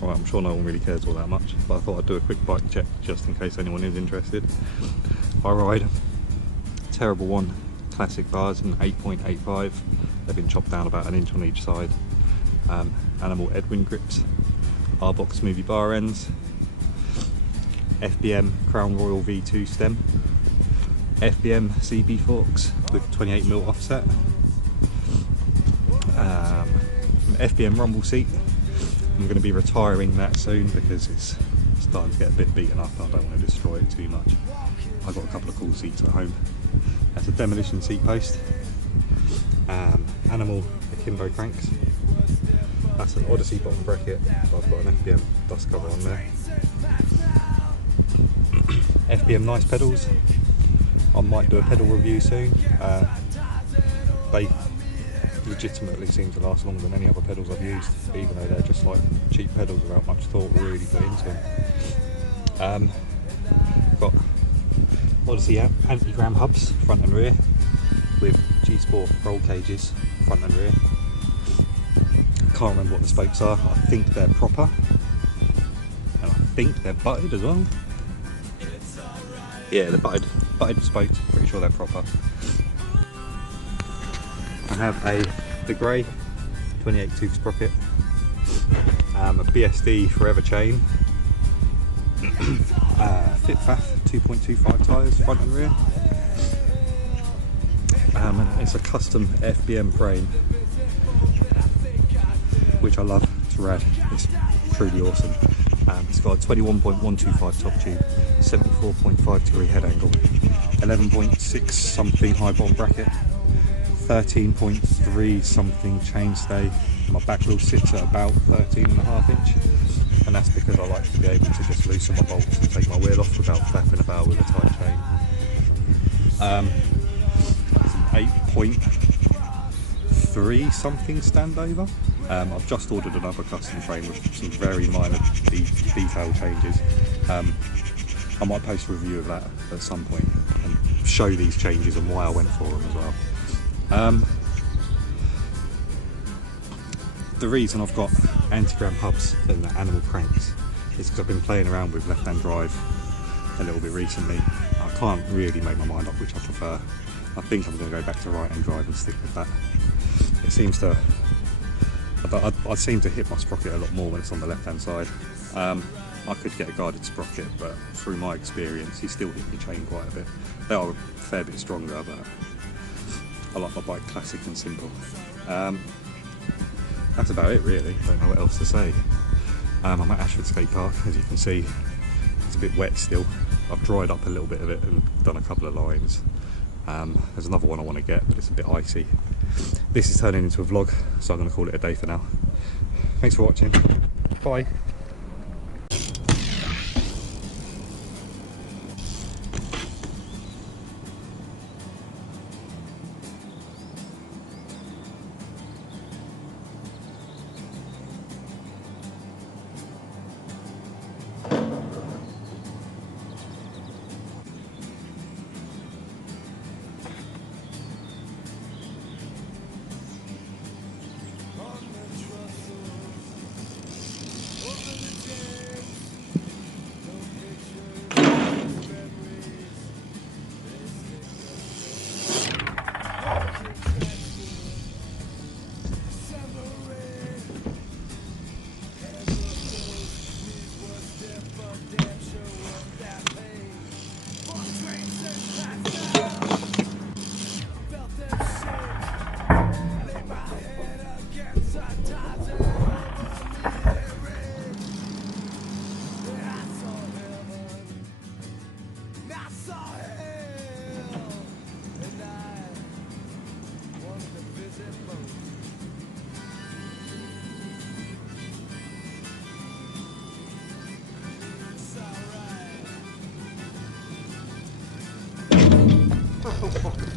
Well, I'm sure no one really cares all that much, but I thought I'd do a quick bike check just in case anyone is interested. I ride Terrible One classic bars in 8.85. They've been chopped down about 1 inch on each side. Animal Edwin grips, R-Box movie bar ends, FBM Crown Royal V2 stem, FBM CB forks with 28mm offset, FBM rumble seat. I'm going to be retiring that soon because it's starting to get a bit beaten up and I don't want to destroy it too much. I've got a couple of cool seats at home. That's a demolition seat post. Animal akimbo cranks. That's an Odyssey bottom bracket, but I've got an FBM dust cover on there. FBM nice pedals. I might do a pedal review soon. They legitimately seem to last longer than any other pedals I've used, even though they're just like cheap pedals without much thought really put into them. Got Odyssey anti-gram hubs front and rear with G-Sport roll cages front and rear. Can't remember what the spokes are. I think they're proper and I think they're butted as well. Yeah, they're butted spokes, pretty sure they're proper. I have the grey 28 tooth sprocket, a BSD Forever chain, FitFath 2.25 tyres front and rear, and it's a custom FBM frame which I love. It's rad, it's truly awesome. It's got a 21.125 top tube, 74.5 degree head angle, 11.6 something high bottom bracket, 13.3 something chainstay. My back wheel sits at about 13.5 inch, and that's because I like to be able to just loosen my bolts and take my wheel off without faffing about with a tight chain. It's an 8.3 something standover. I've just ordered another custom frame with some very minor detail changes. I might post a review of that at some point and show these changes and why I went for them as well. The reason I've got anti-gram hubs and the animal cranks is because I've been playing around with left-hand drive a little bit recently. I can't really make my mind up which I prefer. I think I'm going to go back to right-hand drive and stick with that. It seems to... I seem to hit my sprocket a lot more when it's on the left-hand side. I could get a guided sprocket, but through my experience, you still hit your chain quite a bit. They are a fair bit stronger, but I like my bike classic and simple. That's about it really, don't know what else to say. I'm at Ashford Skate Park, as you can see. It's a bit wet still. I've dried up a little bit of it and done a couple of lines. There's another one I want to get, but it's a bit icy. This is turning into a vlog, so I'm going to call it a day for now. Thanks for watching. Bye. Oh, fuck.